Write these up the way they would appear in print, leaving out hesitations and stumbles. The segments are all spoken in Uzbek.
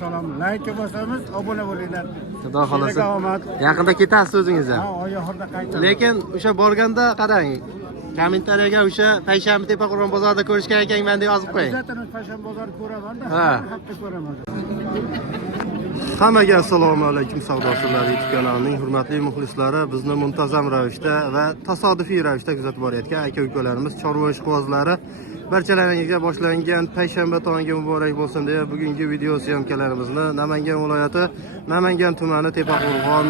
salom. Like bosamiz, obuna bo'linglar. Xudo xolasa. Sizlarga omad. Yaqinda ketasiz o'zingiz ham. Ha, oy oxirida qaytamiz. Lekin o'sha borganda qarang. Kommentariyaga o'sha payshanba Tepaqo'rg'on bozorida ko'rishgan ekanman deb yozib qo'ying. Zaten payshanba bozor ko'raman-da, Ha. har hafta ko'raman. Hammaga assalomu alaykum savdochilar YouTube kanalining hurmatli muxlislari. Bizni muntazam ravishda va tasodifiy ravishda kuzatib borayotgan aka-ukalarimiz, chorva ishqibozlari barchalaringizga boshlangan payshanba tongi muborak bo'lsin deya bugungi video syomkalarimizni Namangan viloyati Namangan tumani Tepaqo'rg'on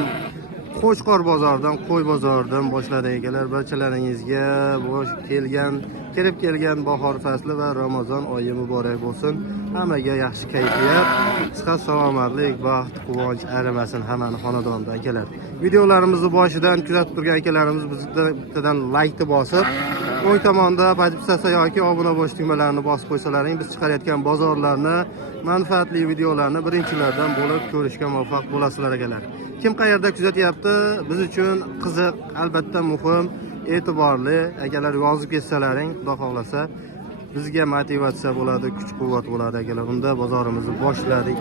Qo'chqor bozoridan, Qo'y bozoridan boshladik ekanlar. Barchalaringizga kirib kelgan bahor fasli va Ramazon oyi muborak bo'lsin. Hammaga yaxshi kayfiyat, sihat, salomatlik, baxt, quvonch arimasin hammani xonadonida akalar. Videolarimizni boshidan kuzatib turgan akalarimiz bizdan like bosib, o'ng tomonda podpisa yoki obuna bo'lish tugmalarini bosib qo'ysalaring, biz chiqarayotgan bozorlarni, manfaatli videolarni birinchilardan bo'lib ko'rishga muvaffaq bo'lasizlar akalar. Kim qayerda kuzatyapti? Biz uchun qiziq, albatta muhim, e'tiborli akalar yozib ketsalaring, xudo xohlasa bizga motivatsiya bo'ladi, kuch-quvvat bo'ladi akalar. Unda bozorimizni boshladik.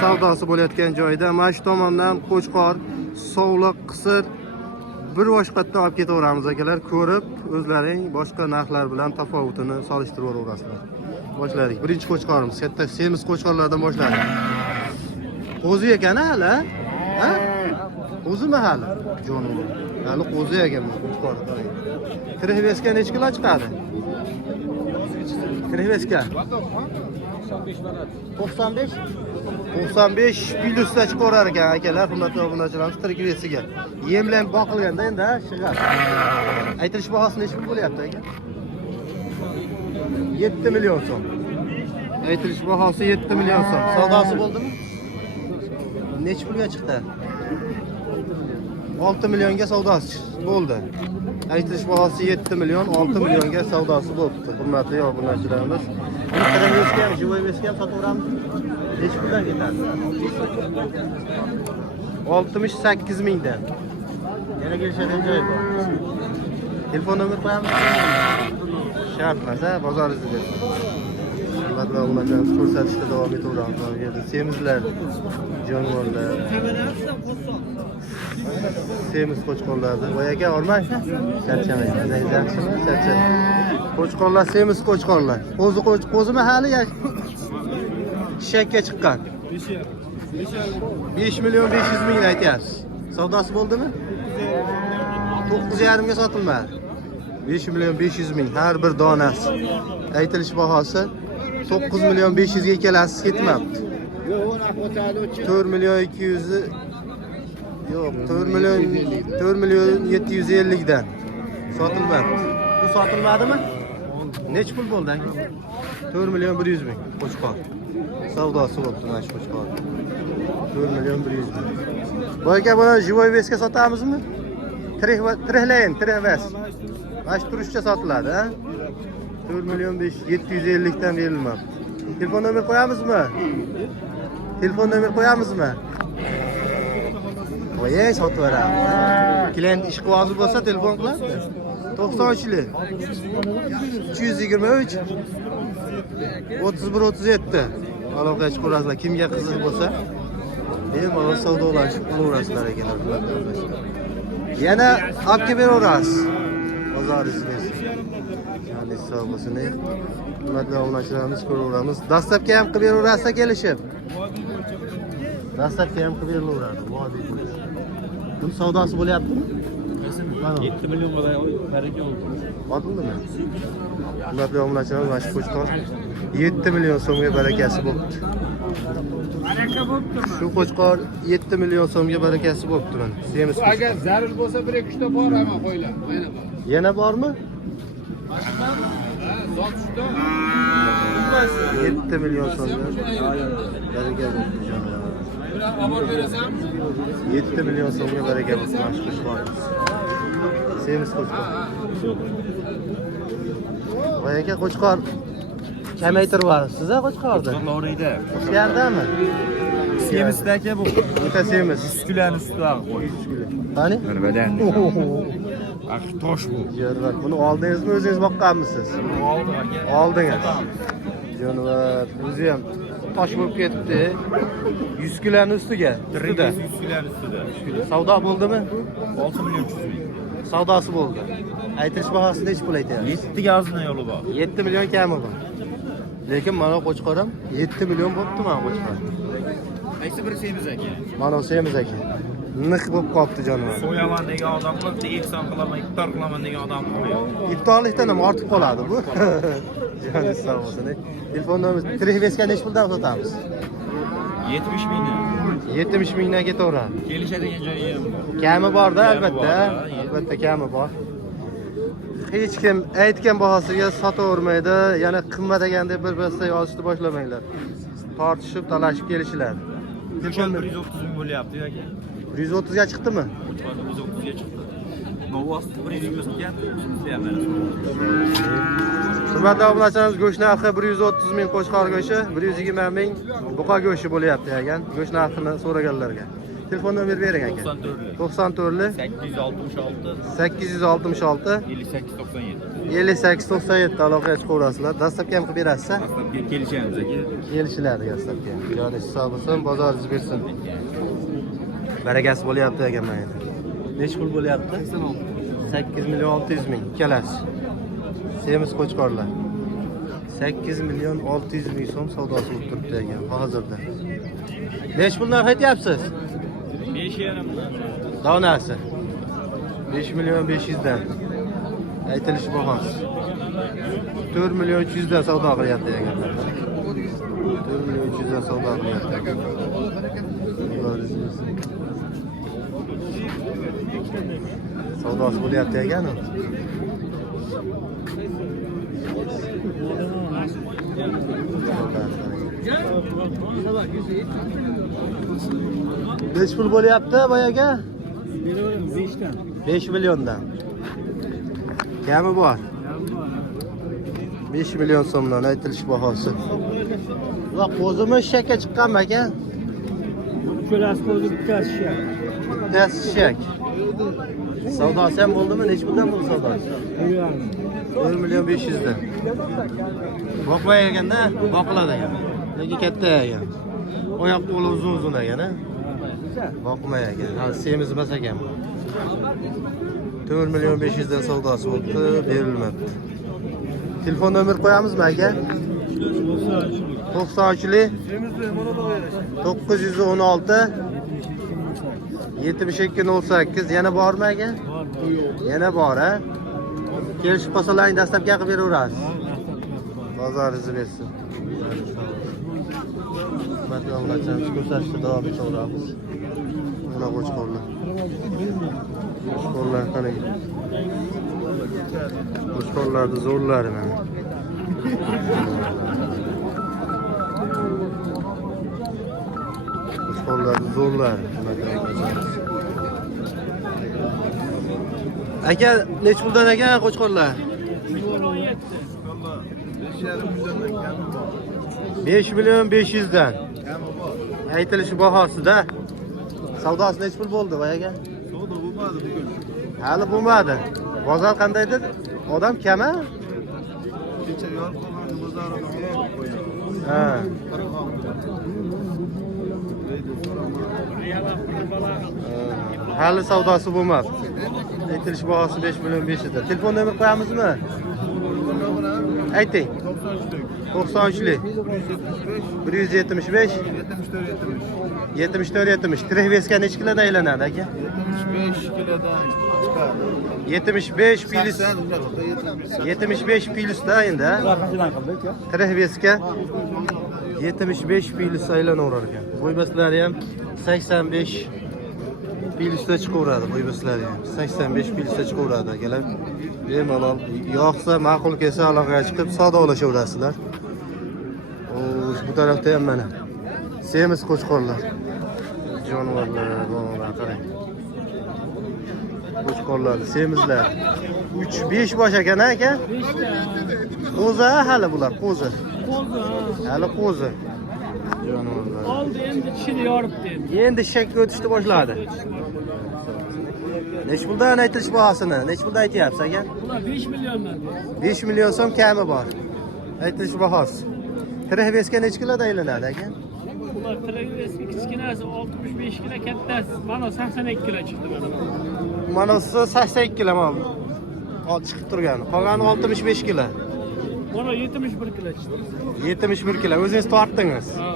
Savdosi bo'layotgan joyda mana shu tomondan Qo'chqor, Sovliq, Qisir bir boshqatda olib ketaveramiz akalar. Ko'rib, o'zlaring boshqa narxlar bilan tafovutini solishtirib o'raverasizlar. Boshladik. Birinchi Qo'chqorimiz, katta semiz Qo'chqorlardan boshladik. Qo'zi ekan hali, ha? O'zimi hali? Jonim. Hali qo'zi ekanmiz Qo'chqorda. Kirihveska necha kilo chiqadi? Kirihveska 95 plyusda chiqarar ekan akalar, hurmatli obunachilarimiz, kirihvesiga. Yem bilan boqilganda endi shig'at. Aytilish bahosi necha pul bo'lyapti aka? 7 million so'm. Aytilish bahosi 7 million so'm. Savdosi bo'ldimi? Necha pulga chiqdi? 6 millionga savdosi bo'ldi. Aytilish bahosi 7 million, 6 millionga savdosi bo'libdi. Hurmatli obunachilarimiz. Kirihveska ham, jivoyveska ham sotaveramiz. Necha puldan ketadi? 68 mingdan. Yana kelishadigan joy bor. Telefon nomer qo'yamiz. Shart emas, bozoringizda. Hurmatli obunachilarimiz, ko'rsatishda davom etaveramiz. Bu yerda semizlar, jonivorlar. Semiz qo'chqorlarni. Voy aka, ormang. Charchamang. Yaxshimi? Charchamang. Qo'chqorlar, semiz qo'chqorlar. Qo'zimi hali shakka chiqqan. 5 million 500 ming aytyapsiz. Savdosi bo'ldimi? 9,5 ga sotilmadi. 5 million 500 ming har bir donasi. Aytilish bahosi 9 million 500 ga kelasiz, ketmabdi. 4 million 200 yo'q, 4 million 750 dan sotilmadi. Bu sotilmadimi? Necha pul bo'ldi aka? 4 million 100 ming Qo'chqor. Savdosi bo'libdi mana shu Qo'chqor. 4 million 100 ming. Bu aka, buni jivoy veska sotamizmi? Tirihlayin, tirihves. Mana shu turishcha sotiladi, ha? 4 million 750 dan berilmabdi. Telefon nomer qo'yamizmi? Telefon nomer qo'yamizmi? Voy, sotib beramiz. Klient ishqibozi bo'lsa telefon qiladi. 93lik 323 31 37 aloqaga chiqarasizlar. Kimga qiziq bo'lsa, bemalol savdolashib qilaverasizlar ekanlar. Yana olib kelib beraverasiz. Bozoringizga. Ya'ni sog' bo'lsin. Hurmatli obunachilarimiz, ko'raveramiz. Dastlabki ham qilib beraverasiz kelishib. Dastlabki ham qilib beraveradi. Vodiy bo'lish. Buni savdosi bo'lyaptimi? 7 million baraka oldi. Otildimi? Hurmatli obunachilarimiz, mana shu Qo'chqor 7 million so'mga barakasi bo'libdi. Baraka bo'ptimi? Shu Qo'chqor 7 million so'mga barakasi bo'libdi mana. Semiz. Agar zarur bo'lsa 1-2 ta bor ham qo'ylar. Mana bor. Yana bormi? Ha, sotishda. 7 million so'mga baraka bo'libdi janob. Biroq olib berasanmi? 7 million so'mga baraka bo'libdi mana shu Qo'chqor. Semiz Qo'chqor. Voy aka, Qo'chqor kamaytirib yuboribsiz-a Qo'chqorni? Lorida. O'shyerdami? Semizda aka bu. O'ta semiz. Ustilarni ustiga qo'y. Qani? Nimadan? Tosh bu. Jonivor, buni oldingizmi, o'zingiz boqqanmisiz? Oldim aka. Oldingiz. Jonivor, o'zi ham tosh bo'lib ketibdi. 100 kiloning ustiga. Ustida. 100 kilolar ustida. Savdo bo'ldimi? 6 million 300 ming. Savdosi bo'ldi. Aytilish bahosida necha pul aytyapsiz? 7 gazini yo'li bor. 7 million kami bor. Lekin mana qo'chqorim 7 million bo'pti mana qo'chqor. Qaysi biri semiz aka? Mana semiz aka. Nix bo'lib qolibdi jonivor. So'yaman degan odamlar ekson qilaman, iftor qilaman degan odam yo'q. İptallikdan ham ortib qoladi bu. Joni sog' bo'lsin. Telefon nomeri Trihveska necha puldan sotamiz? 70 mingni. 70 mingdan ketaveradi. Kelishadigan joyi ham bor. Kami bor-da Kami albatta. bor-da. Albatta kami bor. Hech kim aytgan bahosiga sotavermaydi. Yana qimmat ekan deb bir-birsiga olishni boshlamanglar. Tortishib, talashib kelishiladi. Telefon 130 ming bo'lyapti aka. 130 ga chiqdimi? 130 ga chiqdi. Novos 100 ga chiqdi ham. Hurmatli obunachilarimiz, go'sht narxi 130 ming qo'chqor go'shti, 120 ming buqa go'shti bo'lyapti ekan. Go'sht narxini so'raganlarga. Telefon nomer bering aka. 94 866 5897 aloqaga chiqaverasizlar. Dastlabki ham qilib berasiz. Kelishamiz aka. Kelishiladi dastlabki. Joningiz sog' bo'lsin, bozoringiz bersin. Barakasi bo'lyapti ekan mana endi. Necha pul bo'lyapti? 8 million 600 ming ikkalasi. Semiz qo'chqorlar. 8 million 600 ming so'm savdosi bo'lib turibdi ekan hozirda. Necha pul narx aytyapsiz? 5,5 Donasi. 5 million 500 dan. Aytilish bahosi. 4 million 300 dan savdo qilyapti ekan. 4 million 300 dan savdo qilyapti. Savdosi bo'lyapti ekan. Necha pul bo'lyapti boyaga? 5dan. 5 milliondan. Kami bor. 5 million so'mdan aytilish bahosi. Va qo'zimi shakka chiqqanmi aka? Ko'las qo'zi bittasi shu. Bittasi shak. Savdosi ham bo'ldimi? Necha puldan bo'ldi savdosi? 1 million 500 dan. Boqmay ekanda, boqiladi ekan. Lekin katta ekan. Oyoq qo'li uzun ekan, a? Boqmay ekan. Ha, semiz emas ekan bu. 4 million 500 dan savdosi bo'ldi, berilmabdi. Telefon nomer qo'yamizmi aka? 93lik 916 7208 yana bormi aka? Yana bor, ha? Kelishib qolsalaring dastlabki qilib beraverasiz. Bozoringizni bersin. Hurmatli obunachilarimiz, ko'rsatishda davom etaveramiz. Mana qo'chqorlar. Qo'chqorlar qarang. Qo'chqorlarning zo'rlari mana. Qo'chqorlarning zo'rlari. Aka, nech puldan ekan qo'chqorlar? 5 million 500 dan. Aytilishi bahosida. Savdosi nech pul bo'ldi voy aka? Savdo bo'lmadi bugun. Hali bo'lmadi. Bozor qanday edi? Odam kam-a? Kecha yorib qolgan bozorini olib qo'ydim. Ha. Hali savdosi bo'lmadi. Aytilish bahosi 5 million 500 dan. Telefon nomer qo'yamizmi? Ayting. 93lik 175 74 Trihveska necha kilodan aylanadi aka? 75 kilodan chiqadi. 75 plus 75 plusda endi. Trihveska 75 plus aylanaverar ekan. Bo'ybaslari ham 85 plusda chiqaveradi bo'ybaslari ham. 85 plusda chiqaveradi akalar. Bemalol yoqsa ma'qul kelsa aloqaga chiqib savdolashaverasizlar. Bu tarafda ham mana semiz qo'chqorlar. Jonivorlar, bolalar qarang. Qo'chqorlar, semizlar. 3-5 bosh ekan aka? 5 ta. Qo'zi hali bular, qo'zi. Hali qo'zi. Jonivorlar. Oldi endi tishini yoribdi endi. Endi shakka o'tishni boshladi. Nech puldan aytilish bahosini? Nech puldan aytyapsiz aka? Bular 5 milliondan. 5 million so'm kami bor. Aytilish bahosi. Trehveska necha kiloda aylanadi aka? Ular Travis kichkinasi 65 kilo, kattasi mana 82 kilo chiqdi mana. Manasi 82 kilo mana. Chiqib turgan. Qolgani 65 kilo. Mana 71 kilo chiqdi. 71 kilo. O'zingiz tortdingiz. Ha.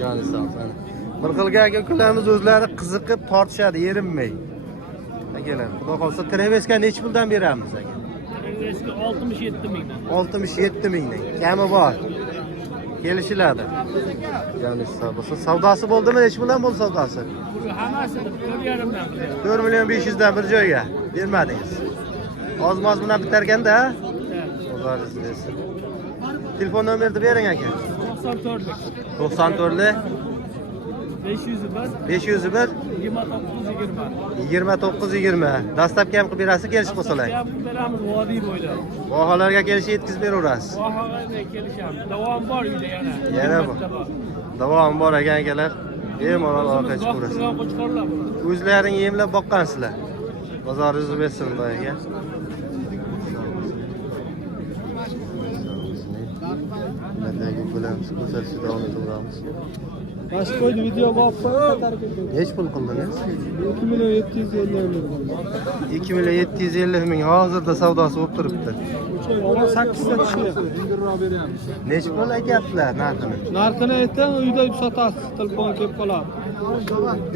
Joni sog' bo'lsin. Bir xilga aka ukalarimiz o'zlari qiziqib tortishadi, erinmay. Akalar, xudo xolsa Trehveska necha puldan beramiz aka? Travis 67 mingdan. 67 mingdan. Kami bor. Kelishiladi. Joni sog' bo'lsin. Savdosi bo'ldimi? Necha puldan bo'ldi savdosi? Bu hammasi 4,5 dan qilyapti. 4 million 500 dan bir joyga bermadingiz. Oz-moz bilan bitarganda, Xudoingiz bersin. Telefon nomerni bering aka. 94 94 501 501 2920. 2920. Dastlabki ham qilib berasiz, kelishib qolsalar. Gap beramiz vodiy bo'ylab. Baholarga kelishib yetkazib beraverasiz. Bahoga kelishamiz. Davom bor uyda yana. Yana bor. Davom bor ekan akalar. Bemalol orqa chiqaverasiz. Qo'chqorlar bor. O'zlaring emlab boqqansizlar. Bozoringiz bersin boyaga. Nadaga bo'lamiz, ko'rsatishda davom etamiz. Baş koydu video baksa Neç pul qildingiz? 2 milyon 750 ming. 2 million 750 ming hozirda savdosi bo'lib turibdi. Ona 8 ta tushdi. Necha pul aytyaptilar narxini? Narxini aytsan uyda sotasiz, telefon kelib qoladi.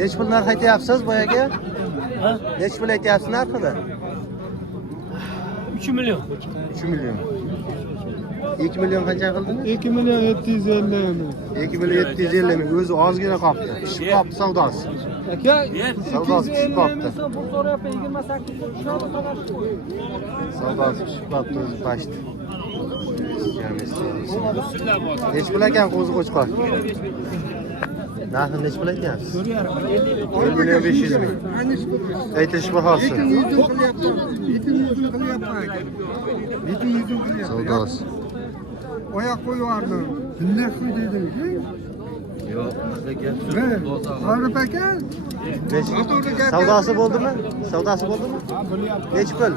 Necha pul narx aytyapsiz boyaga? Ha? Necha pul aytyapsiz narxini? 3 million. 3 million. 2 million qancha qildingiz? 2 milyon 750 ming. 2 million 750 ming. O'zi ozgina qolibdi. Pishib qolibdi savdosi. Aka, Savdosi pishib qolibdi. bu so'rayapti 28 tushadi faqat. Savdosi pishib qolibdi o'zi pashti. Necha pul ekan qo'zi qo'chqor? Narxini necha pul aytyapsiz? 1 million 500 ming. Aytish bahosi. Savdosi. Oyak koyuyordu. Ne koy dedim ki? Yo'q, bizda gap Ve Arif aka Savdosi bo'ldimi? Savdosi bo'ldimi? Necha pul?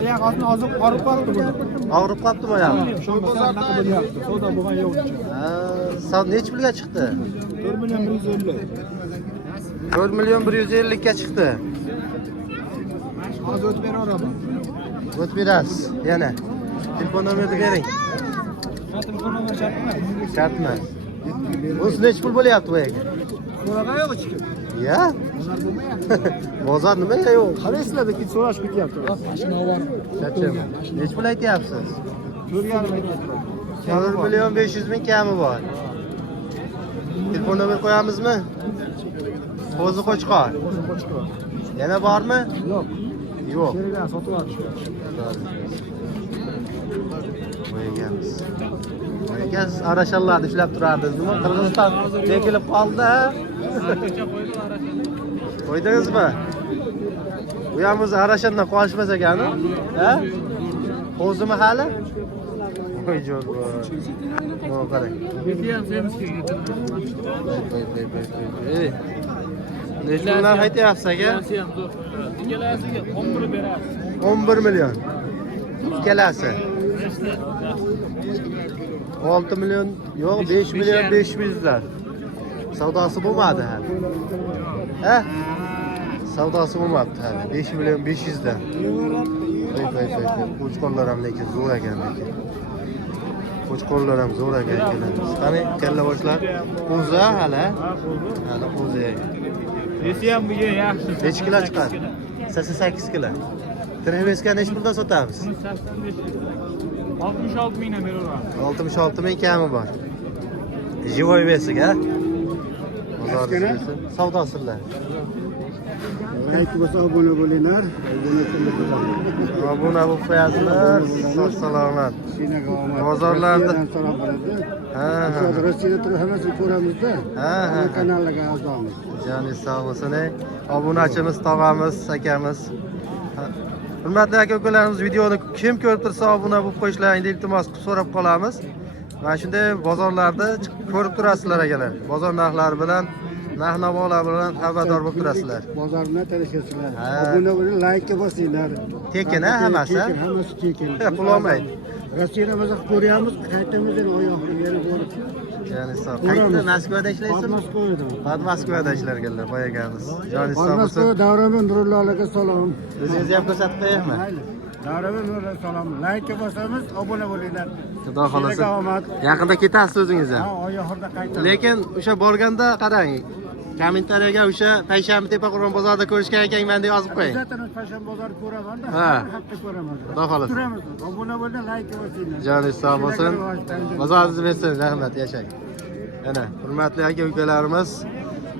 Oyoq ostini hozir qorib qolibdi buni. Og'rib qolibdimi oyog'i? Shu masalani qilyapti. Savdo bo'lgan yo'q. Necha pulga chiqdi? 4 milyon 150. 4 million 150 ga chiqdi. Hozir o'tib beraman. O't berasiz. Yana. Telefon nomerini bering. Telefon nomer shartmi? Shartmi? O'zi necha pul bo'lyapti bu yerga? So'ragan yo'q hech kim. Ya? Bozor nimaga yo'q? Qaraysizlarda kit so'rash ketyapti. Mashina bor. Chachim. Necha pul aytyapsiz? 4,5 aytyapti. 4 million 500 ming kami bor. Telefon nomer qo'yamizmi? Qo'zi qo'chqor. Yana bormi? Yo'q. Yo'q. Sheridan sotib olishdi. Qo'yganmiz. Siz arashallarni ishlab turardingiz, nima? Qirg'iziston chekilib qoldi. Qo'ydingizmi? Bu ham o'zi arashandan qolishmas ekan-ku. Ha? Qo'zimi hali? Qo'y jo'q. Mana qarang. Necha puldan aytyapsiz aka? Ikkalasiga 11 berasiz. 11 million. Ikkalasi. 6 million, yo'q 5 million 500 dan. Savdosi bo'lmadi hali. Ha? Savdosi bo'lmabdi hali. 5 million 500 dan. Voy. Qo'chqorlar ham lekin zo'r ekan lekin. Qo'chqorlar ham zo'r ekan kelamiz. Qani kalla boshlar. Qo'zi hali. Hali qo'zi. Esi ham bu yaxshi. Necha kilo chiqadi? 88 kilo. Trehveska necha puldan sotamiz? 66 mingdan beraveramiz. 66 ming kami bor. Живой vesiga. Savdosilar. Like bo'lsa obuna bo'linglar. Obuna bo'lib qo'yasizlar. Sog' salomat. Bozorlarda ha. Rossiyada turib hammasini ko'ramizda. Ha. Kanalga a'zomiz. Joni sog' bo'lsin. Obunachimiz, tog'amiz, akamiz. Hurmatli aka-ukalarimiz, videoni kim ko'rib tursa obuna bo'lib qo'yishlaringni iltimos qilib so'rab qolamiz. Mana shunday bozorlarda ko'rib turasizlar akalar. Bozor narxlari bilan, narx-navolar bilan xabardor bo'lib turasizlar. Bozorni tanishasizlar. Ha. Obuna bo'ling, like bosinglar. Tekin hammasi. Hammasi tekin. Pul olmaydi. Rossiyada biz ko'ryapmiz, qaytamiz oyoqni yeri bo'lib. Joni sog'. Qayerda? Moskvada ishlaysizmi? Moskvada. Hozir Moskvada ishlarganlar, boyagamiz. Joni sog' bo'lsin. Moskva davraman nurlarga salom. O'zingizni ham ko'rsatib qo'yaymi? Davraman nurlarga salom. Like bosamiz, obuna bo'linglar. Xudo xolasa. Sizlarga omad. Yaqinda ketasiz o'zingiz ham. Ha, oyoqda qaytamiz. Lekin o'sha borganda qarang. Kommentariyaga o'sha payshanba Tepaqo'rg'on bozorida ko'rishgan ekanman deb yozib qo'ying. Zaten payshanba bozor ko'raman-da. Ha. Har hafta ko'raman. Xudo xolasa. Turamiz. Obuna bo'linglar, like bosinglar. Joningiz sog' bo'lsin. Bozoringiz bersin, rahmat, yashang. Ana, hurmatli aka-ukalarimiz,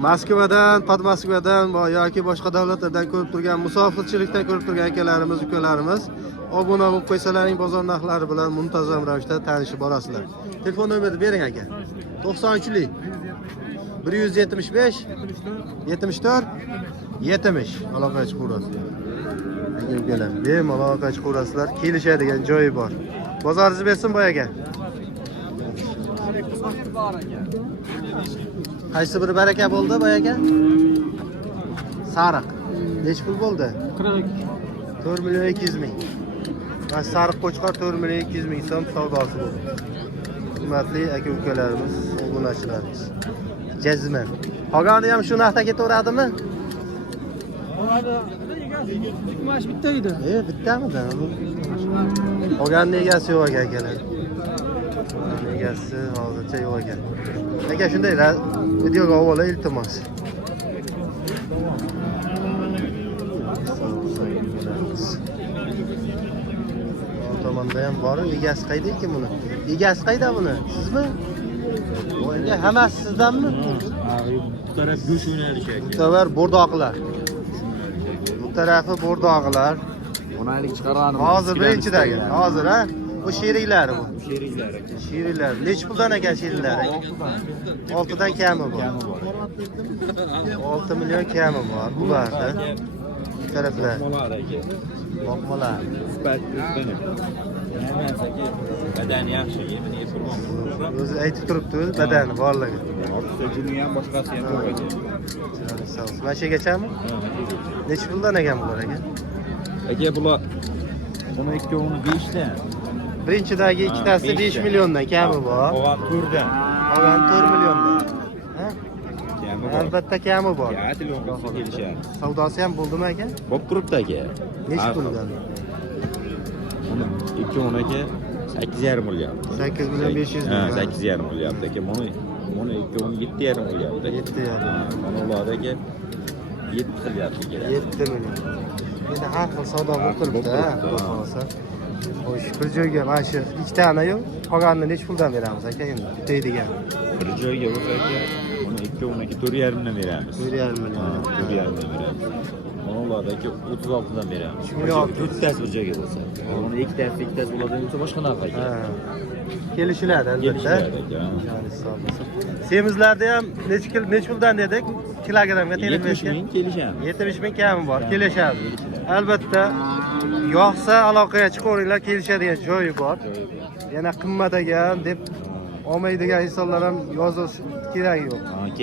Moskvadan, Podmoskvadan yoki boshqa davlatlardan ko'rib turgan, musofirchilikdan ko'rib turgan akalarimiz, ukalarimiz obuna bo'lib qo'ysalaring bozor narxlari bilan muntazam ravishda tanishib borasizlar. Telefon nomerini bering aka. 93lik 175 74 70 aloqa chiqaverasizlar. Aka-ukalar, bemalol aloqa chiqaverasizlar, kelishadigan joyi bor. Bozoringiz bersin boy aka. Qaysi biri baraka bo'ldi boy aka? Sariq. Nech pul bo'ldi? 4 million 200 ming. Mana sariq qo'chqor 4 million 200 ming so'm savdosi bo'ldi. Hurmatli aka-ukalarimiz, obunachilarimiz. Jazman. Qolgani ham shu narxda ketaveradimi? Mash bitta edi. Bittamida. Qolganning egasi yo'q akalar. Egasi hozircha yo'q ekan. Aka shunday videoga avvalo iltimos. Tomonda ham bor, egasi qayda ekan buni? Egasi qayda buni? Sizmi? Voyga, hammasi sizdanmi? Bu taraf go'sht o'ynalishyapti. Bu sefer bordoqlar. Bu tarafi bordoqlar. Onalik chiqargan. Hozir birinchidagi. Hozir ha? Bu sheriklari bu. Sheriklar. Sherilar. Nech puldan ekan sherilar? 6dan kami bor. 6 million kami bor bularda. Bu taraflar. Boqmalar. Badani yaxshi, yemini yeb turgan. O'zi aytib turibdi, badani borligi. Ortiqcha juni ham boshqasi ham yo'q ekan. Mana shu gachami? Nech puldan ekan bular aka? Aka bular buni ikkovini 5 dan. Birinchidagi ikkitasi 5 milliondan kami bor. Qolgan 4 dan. Qolgan 4 milliondan. Ha? Kami bor. Albatta kami bor. Ya, telefon qilsa kelishadi. Savdosi ham bo'ldimi aka? Bo'p turibdi aka. Nech puldan? Buni ikkovini aka 8,5 bo'lyapti. 8 million 500 ming. Ha, 8,5 bo'lyapti aka. Buni ikkovini 7,5 bo'lyapti. 7,5. Mana ularda aka 7 qilyapti aka. 7 million. Endi har xil savdo bo'lib turibdi, ha, xudo xolasa. Xo'sh, bir joyga mana shu ikkitani-yu, qolganini nech puldan beramiz aka endi? Deydigan. Bir joyga bo'lsa aka, buni ikkovini aka 4,5 dan beramiz. 4,5 million. 4,5 dan beramiz. Mana ularda aka 36 dan beramiz. 3 million. 4tasi bir joyga bo'lsa. Buni ikkitasi bo'ladigan bo'lsa boshqa narx aka. Ha. Kelishiladi albatta. Kelishiladi aka. Yani sog' bo'lsin. Semizlarda ham nech puldan dedik? Kilogramga telib 70 ming kelishamiz. 70 ming kami bor, kelishadi. Albatta, yoqsa aloqaga chiqaveringlar, kelishadigan joyi bor. Yana qimmat ekan deb olmaydigan insonlar ham yozish kerak yo'q.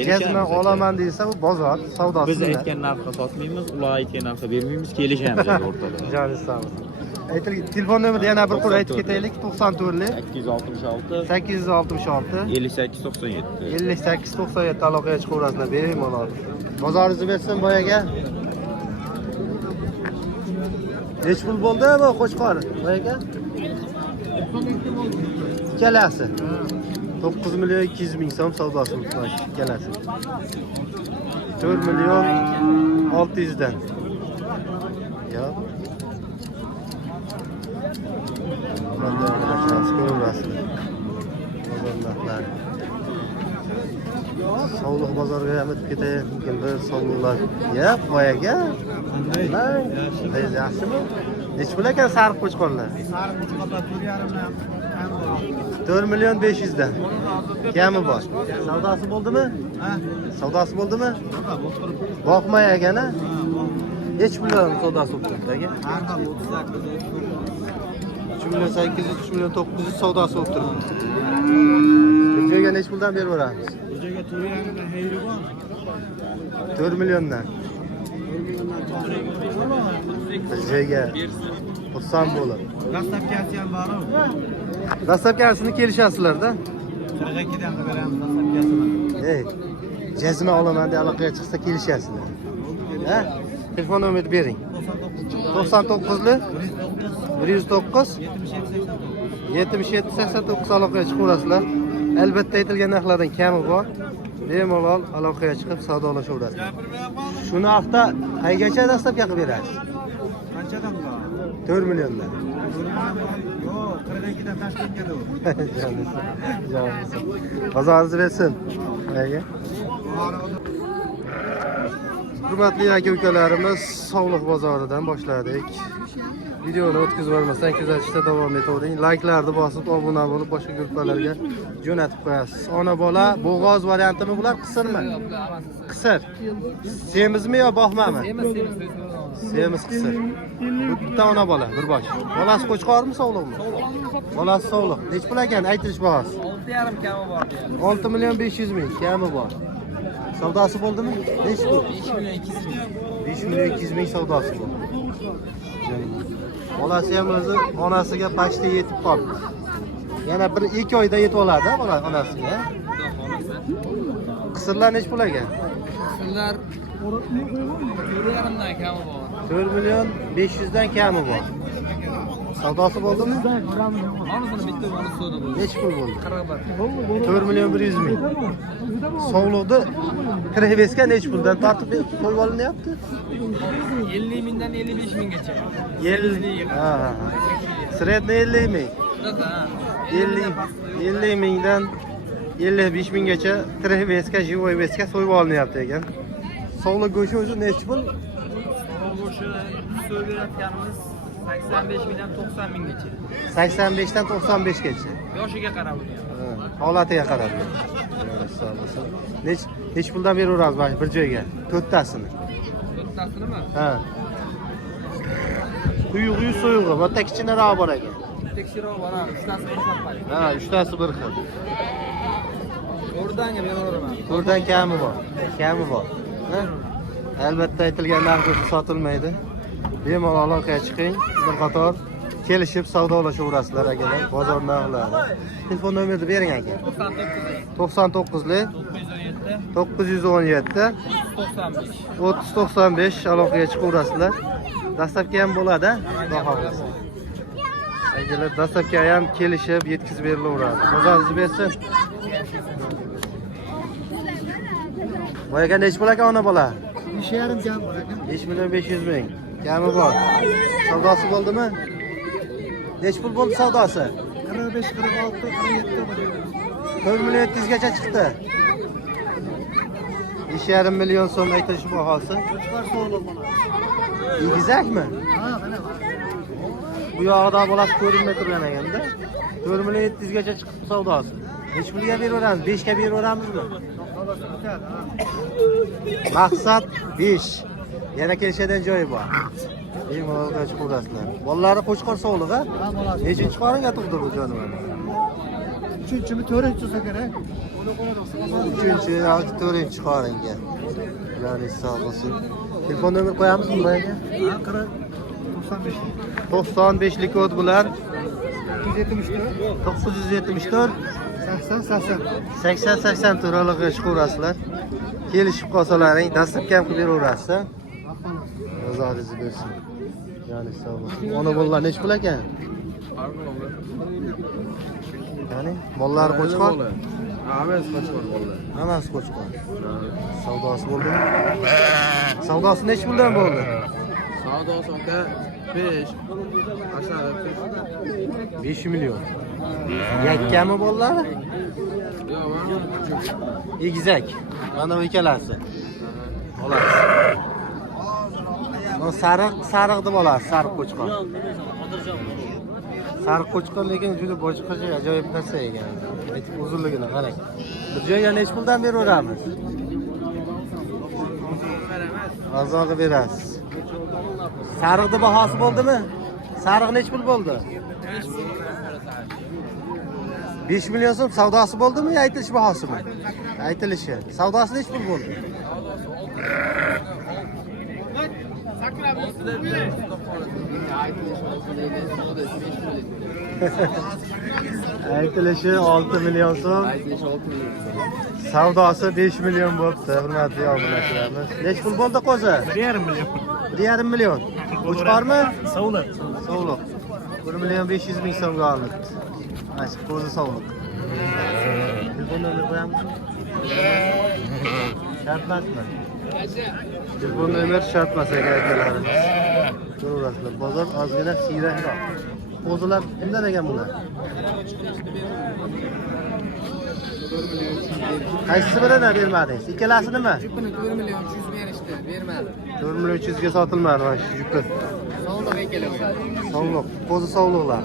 Jazman olaman desa bu bozor savdosi. Biz aytgan narxga sotmaymiz, ular aytgan narxga bermaymiz, kelishamiz o'rtada. Joningiz sog' bo'lsin. Aytilgan telefon nomerini yana bir qo'l aytib ketaylik. 94lik 866 866 58 97. 58 97 aloqaga chiqaverasizlar bemalol. Bozoringizni bersin boyaga. Nech pul bo'ldi bu qo'chqor boyaga? Ikkalasi. 9 million 200 ming so'm savdosi bo'ldi ikkalasi. 4 million 600 dan. Yo. Sog'liq bozoriga ham o'tib ketay, bir sog'liqlar. Yap, boyaga. Qanday? Yaxshimi? Nech pul ekan sariq qo'chqorlar? Sariq qo'chqorlar 4 million 500 dan. Kami bor. Savdosi bo'ldimi? Ha? Savdosi bo'ldimi? Boqmay ekan-a? Hech puldan savdosi bo'ldi aka. 3 million 800, 3 million 900 savdosi bo'lib turibdi. Bir joyga nech puldan berib beramiz? Bir joyga 4,5 dan hayri bor. 4 milliondan. Bir joyga xursand bo'lib. Dastlabkasi ham bormi? Dastlabkasini kelishasizlar-da. 42 dan beramiz dastlabkasini. Ey, jazma olaman deb aloqaga chiqsa kelishasizlar. Ha? Telefon nomerini bering. 99 li 109 77 89 aloqaga chiqaverasizlar. Albatta aytilgan narxlardan kami bor. Bemalol aloqaga chiqib savdolashaverasizlar. Shuni hafta qaygacha dastlabki qilib berasiz? Qanchadan bor? 4 milliondan. Yo'q, 42 dan tashkil keldi u. Qozoningiz bersin. Nega? Hurmatli aka-ukalarimiz, Sog'liq bozoridan boshladik. Videoni o'tkazib yubormasdan kuzatishda davom etavering. Layklarni bosib, obuna bo'lib, boshqa gruppalarga jo'natib qo'yasiz. Ona bola bo'g'oz variantimi bular, qisirmi? Qisir. Semizmi yo boqmami? Semiz qisir. Bitta ona bola, bir bosh. Bolasi qo'chqormi, sog'liqmi? Bolasi sog'liq. Nech pul ekan aytilish bahosi? 6,5 kami bor. 6 million 500 ming kami bor. Savdosi bo'ldimi? Nech pul? 5 million 200 ming savdosi bo'ldi. Bolasi ham o'zi onasiga pashta yetib qoldi. Yana 1-2 oyda yetib oladi bola onasiga. Qisirlar nech pul ekan? Sizlar 4,5 dan kami bor. 4 million 500 dan kami bor. Savdosi bo'ldimi? Onisini bitta bor so'da bo'ldi. Nech pul bo'ldi? 41. 4 million 100 ming. Sog'liqni kiribesga nech puldan tortib qo'yib olinyapti? 50 mingdan 55 minggacha. 50. Ha. Sredniy 50 ming. 50 mingdan 55 minggacha kiribesga, живой veska so'yib olinyapti ekan. Sog'liq go'shi o'zi nech pul? Go'shi so'yib berayotganimiz 85 mingdan 90 minggacha. 85 dan 95 gacha. Yoshiga qarab. Holatiga qarab. Nech puldan beraveramiz mana bir joyga? To'rttasini. To'rttasinimi? Ha. Quyug'i so'yug'i, bitta kichkinaroq bor ekan. Tekshirib boramiz. 3tasi bir xil. Ha, 3tasi bir xil. O'rdanga beraveraman. To'rtdan kami bor. Kami bor. Ha? Albatta aytilgan narx sotilmaydi. Bemalol aloqaga chiqing, bir qator kelishib savdolashaverasizlar akalar, bozor narxlari. Telefon nomerini bering aka. 99 li 917 3095 aloqaga chiqaverasizlar. Dastlabki ham bo'ladi, xudo xohlasa. Akalar dastlabki ham kelishib yetkazib berilaveradi. Bozoringizni bersin. Voy aka nech pul aka ona bola? 5,5 kam bor ekan. 5 million 500 ming. Kami bor. Savdosi bo'ldimi? Nech pul bo'ldi savdosi? 45, 46, 47 bo'ldi. 4 million 700 gacha chiqdi. 5,5 million so'm aytilish bahosi. Qo'chqor sog'liq mana. Egizakmi? Ha, mana. Bu yog'ida bolasi ko'rinmay turgan ekanda. 4 million 700 gacha chiqdi savdosi. Nech pulga beraveramiz? 5 ga beraveramizmi? Maqsad 5. Yana kelishadigan joyi bor. Bemalol chiqaverasizlar. Bolalari qo'chqor sog'lig'i? Ha, bolasi. Nechinchi qoringa tug'di bu jonivor? 3-mi, 4-chi bo'lsa kerak. 3-chi yoki 4-chi qoringa. Ularning sog' bo'lsin. Telefon nomer qo'yamizmi bularga? Ha, 95. 95lik kod bilan 974 974 80 80 turaliga chiqaverasizlar. Kelishib qolsalaring, dastlabki ham qilib beraverasiz. Nazoringizni bersin. Ya'ni sog' bo'lsin. Ona bolalar nech pul ekan? Ya'ni mollari qo'chqor? Hammasi qo'chqor bo'ldi. Hammasi qo'chqor. Savdosi bo'ldimi? Savdosi nech puldan bo'ldi? Savdosi aka 5. Aşağıda 5 million. Yakkami bolalari? Yo'q, mana Egizak. Mana bu ikkalasi. Bolasi. Bu sariqni bolasi, sariq qo'chqor. Sariq qo'chqor lekin juda boshqacha ajoyib narsa ekan. Aytib uzunligini qarang. Bir joyga nech puldan beraveramiz? Arzonga berasiz. Sariqni bahosi bo'ldimi? Sariq nech pul bo'ldi? 5 million so'm savdosi bo'ldimi yo aytilish bahosimi? Aytilishi. Savdosi nech pul bo'ldi? Aytilishi 6 million so'm. Savdosi 5 million bo'libdi, hurmatli obunachilarimiz. Nech pul bo'ldi qo'zi? 1,5 million. 1,5 million. Uchiqormi? Sovliq. Sovliq. 1 million 500 ming so'mga olibdi. Mana shu qo'zi sovliq. Telefon nomer qo'yamiz. Shartmasmi? Telefon nomer shartmas ekan akalarimiz. Ko'rasizlar, bozor ozgina siyrakroq. Qo'zilar kimdan ekan bular? Qaysi birini bermadingiz? Ikkalasi nima? 4 million 300 berishdi, bermadi. 4 million 300 ga sotilmadi mana shu jupi. Sog'liq ekala. Sovliq, qo'zi sovliqlar.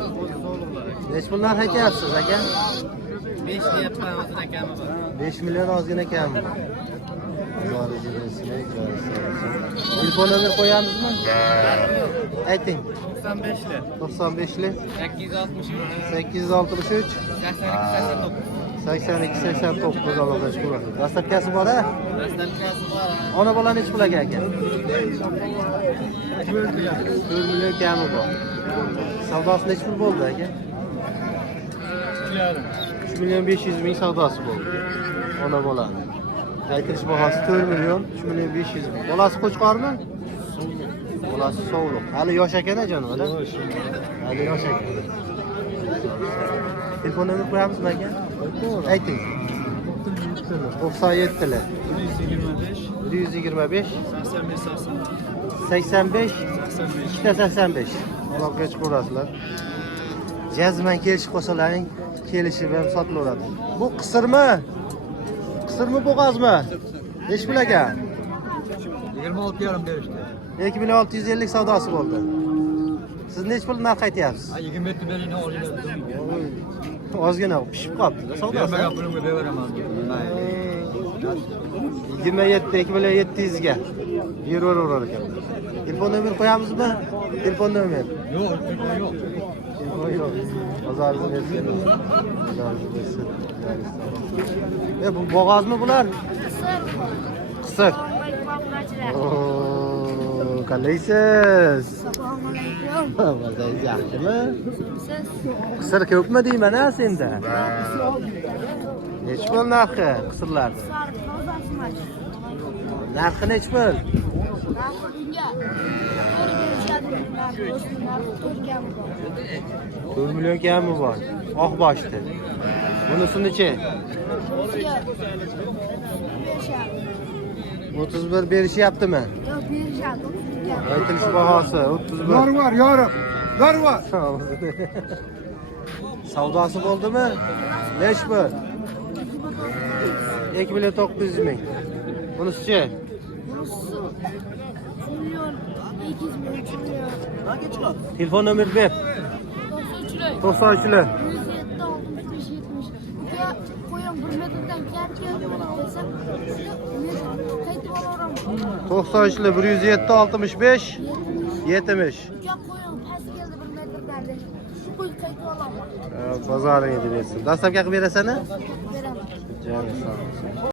Nech puldan aytyapsiz aka? 5 deyapman o'zida kami bor. 5 million ozgina kam. Telefon nomer qo'yamizmi? Ayting. 95li, 95li 863, 863 82, 89. 82 89 aloqa qilasiz. Dastlabkasi bor-a? Dastlabkasi bor. Ona bola nech pul aka? 4 million kami bor. Savdosi nech pul bo'ldi aka? 3 million 500 ming savdosi bo'ldi. Ona bolani. Aytilish bahosi 4 million 3 million 500 ming. Bolasi qo'chqormi? Bolasi sovliq. Hali yosh ekan-a jonivorlar. Hali yosh ekan. Telefon nomer qo'yamizmi aka? Ayting. 97 li 125 85 85. Aloqaga chiqaverasizlar. Jazman kelishib qolsalaring, kelishib ham sotilaveradi. Bu qisirmi? Qisirmi bo'g'ozmi? Nech pul aka? 26,5 berishdi. 2650 savdosi bo'ldi. Siz nech pul narx aytyapsiz? 27 belini olinglar. Ozgina pishib qolibdi savdosi. Bermagan pulimga beraman. 27 2700 ga beraverar ekan. Telefon nomer qo'yamizmi? Telefon nomer. Yo'q, yo'q. Telefon yo'q. Bozoringiz bersin. Bozoringiz bersin. Bu bo'g'ozmi bular? Qisir. Oo, qalaysiz? Assalomu alaykum. Vaziyat yaxshimi? Siz Qisir ko'pmi deyman-a senda? Nech pul narxi qisirlarni? Narxi nech pul? bunga 4 million kami bor. Oq boshdi. Bunisinichi? 31 berishyaptimi? Yo'q, berishadi. Aytilish bahosi 31. Var var yorib. Var var. Savdosi bo'ldimi? Nech pul? 2 million 900 ming. Bunisichi? Million 200 ming, 3 million. Telefon nomer ber. 93 li uka qo'yim 1 metrdan katta desam, qaytib olaman. 93 li 107 65 70. Uka qo'yim past keldi 1 metrdan deb. Qo'y qaytib olaman. Bozoringga bersin. Dastlabki qilib berasan-a? Beraman. Jonim sog' bo'lsin.